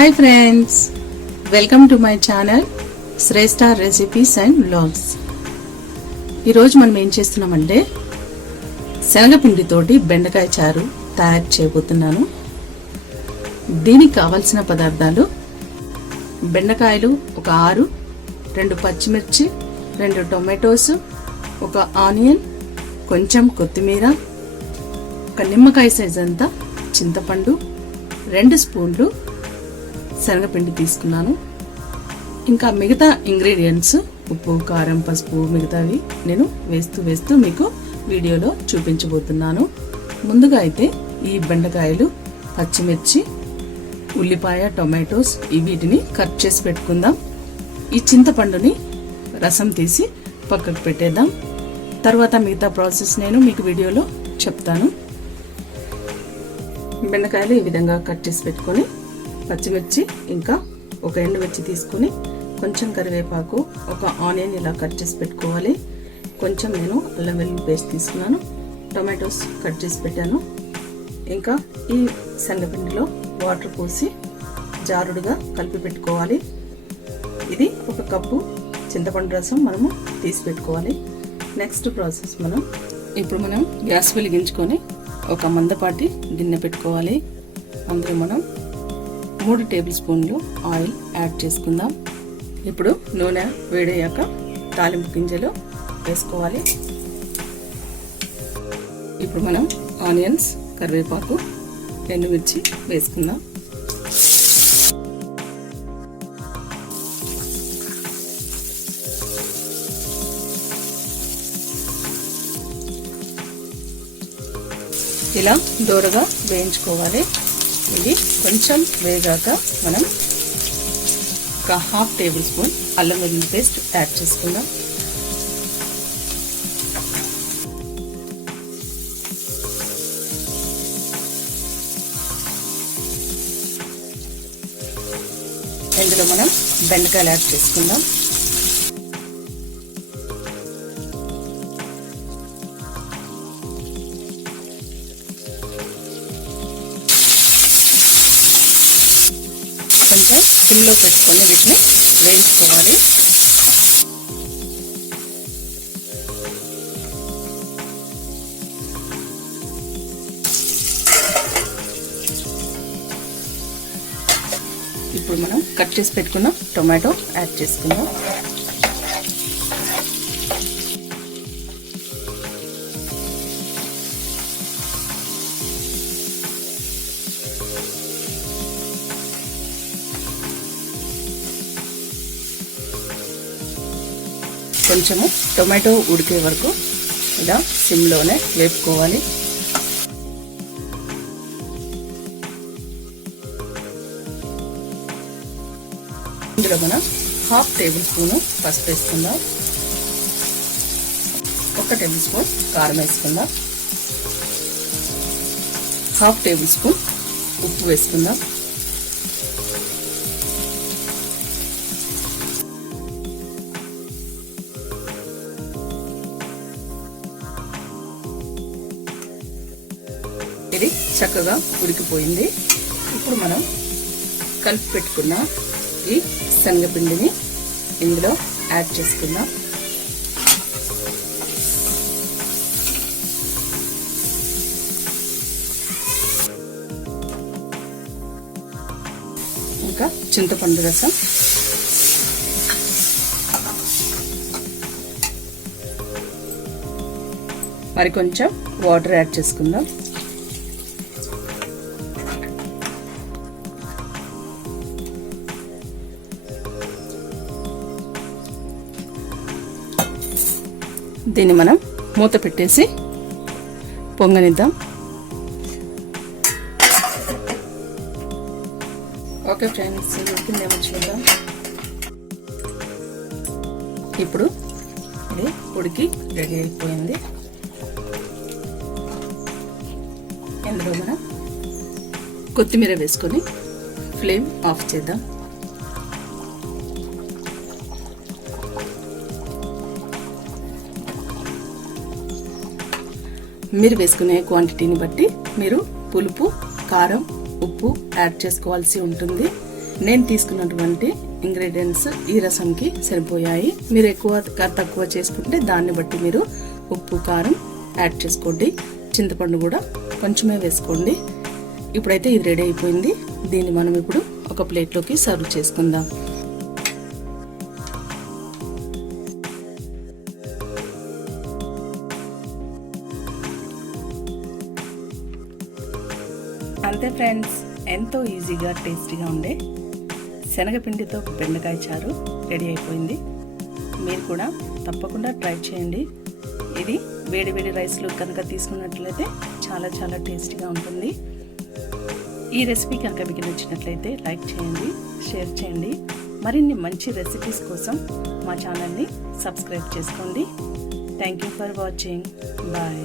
Hi friends, welcome to my channel Shreshtha recipes and vlogs. ఈరోజు మనం ఏం చేస్తున్నామంటే శనగపిండితోటి బెండకాయ చారు తయారు చేయబోతున్నాను. దీనికి కావలసిన పదార్థాలు: బెండకాయలు ఒక 6, 2 పచ్చిమిర్చి, 2 టొమాటోస్, ఒక ఆనియన్, కొంచెం కొత్తిమీర, ఒక నిమ్మకాయ సైజ్ అంతా చింతపండు, 2 స్పూన్లు శనగపిండి తీసుకున్నాను. ఇంకా మిగతా ఇంగ్రీడియంట్స్ ఉప్పు, కారం, పసుపు మిగతావి నేను వేస్తూ మీకు వీడియోలో చూపించబోతున్నాను. ముందుగా అయితే ఈ బెండకాయలు, పచ్చిమిర్చి, ఉల్లిపాయ, టొమాటోస్ వీటిని కట్ చేసి పెట్టుకుందాం. ఈ చింతపండుని రసం తీసి పక్కకు పెట్టేద్దాం. తర్వాత మిగతా ప్రాసెస్ నేను మీకు వీడియోలో చెప్తాను. బెండకాయలు ఈ విధంగా కట్ చేసి పెట్టుకొని, పచ్చిమిర్చి ఇంకా ఒక ఎండుమిర్చి తీసుకుని, కొంచెం కరివేపాకు, ఒక ఆనియన్ ఇలా కట్ చేసి పెట్టుకోవాలి. కొంచెం నేను అల్లం వెల్లుల్లి పేస్ట్ తీసుకున్నాను. టొమాటోస్ కట్ చేసి పెట్టాను. ఇంకా ఈ శనగపిండిలో వాటర్ పోసి జారుడుగా కలిపి పెట్టుకోవాలి. ఇది 1 కప్పు చింతపండు రసం మనము తీసి పెట్టుకోవాలి. నెక్స్ట్ ప్రాసెస్ ఇప్పుడు మనం గ్యాస్ వెలిగించుకొని ఒక మందపాటి గిన్నె పెట్టుకోవాలి. అందులో మనం 3 టేబుల్ స్పూన్లు ఆయిల్ యాడ్ చేసుకుందాం. ఇప్పుడు నూనె వేడయ్యాక తాలింపు గింజలు వేసుకోవాలి. ఇప్పుడు మనం ఆనియన్స్, కరివేపాకు, ఎండుమిర్చి వేసుకుందాం. ఇలా దూరగా వేయించుకోవాలి. ఇది కొంచెం వేగాక మనం ఒక 1/2 టేబుల్ స్పూన్ అల్లం వెల్లుల్లి పేస్ట్ యాడ్ చేసుకుందాం. ఇందులో మనం బెండకాయలు యాడ్ చేసుకుందాం. కొంచెం సిమ్లో పెట్టుకొని వీటిని వేయించుకోవాలి. ఇప్పుడు మనం కట్ చేసి పెట్టుకున్న టొమాటో యాడ్ చేసుకుందాం. కొంచెము టొమాటో ఉడికే వరకు ఇలా సిమ్లోనే వేపుకోవాలి. ఇందులో మనం 1/2 టేబుల్ స్పూను పసుపు వేసుకుందాం. 1 టేబుల్ స్పూన్ కారం వేసుకుందాం. 1/2 టేబుల్ స్పూన్ ఉప్పు వేసుకుందాం. ఇది చక్కగా ఉడికిపోయింది. ఇప్పుడు మనం కలిపి పెట్టుకున్న ఈ శనగపిండిని ఇందులో యాడ్ చేసుకుందాం. ఇంకా చింతపండు రసం, మరి కొంచెం వాటర్ యాడ్ చేసుకుందాం. దీన్ని మనం మూత పెట్టేసి పొంగనిద్దాం. ఓకే ఫ్రెండ్స్, ఉడికిందేమో చూద్దాం. ఇప్పుడు ఇది ఉడికి రెడీ అయిపోయింది. ఇందులో మనం కొత్తిమీర వేసుకొని ఫ్లేమ్ ఆఫ్ చేద్దాం. మీరు వేసుకునే క్వాంటిటీని బట్టి మీరు పులుపు, కారం, ఉప్పు యాడ్ చేసుకోవాల్సి ఉంటుంది. నేను తీసుకున్నటువంటి ఇంగ్రీడియంట్స్ ఈ రసంకి సరిపోయాయి. మీరు ఎక్కువ తక్కువ చేసుకుంటే దాన్ని బట్టి మీరు ఉప్పు కారం యాడ్ చేసుకోండి. చింతపండు కూడా కొంచెమే వేసుకోండి. ఇప్పుడైతే ఇది రెడీ అయిపోయింది. దీన్ని మనం ఇప్పుడు ఒక ప్లేట్లోకి సర్వ్ చేసుకుందాం. అంతే ఫ్రెండ్స్, ఎంతో ఈజీగా టేస్టీగా ఉండే శనగపిండితో బెండకాయ చారు రెడీ అయిపోయింది. మీరు కూడా తప్పకుండా ట్రై చేయండి. ఇది వేడి వేడి రైస్లో కనుక తీసుకున్నట్లయితే చాలా చాలా టేస్టీగా ఉంటుంది. ఈ రెసిపీ కనుక మీకు నచ్చినట్లయితే లైక్ చేయండి, షేర్ చేయండి. మరిన్ని మంచి రెసిపీస్ కోసం మా ఛానల్ని సబ్స్క్రైబ్ చేసుకోండి. Thank you for watching. Bye.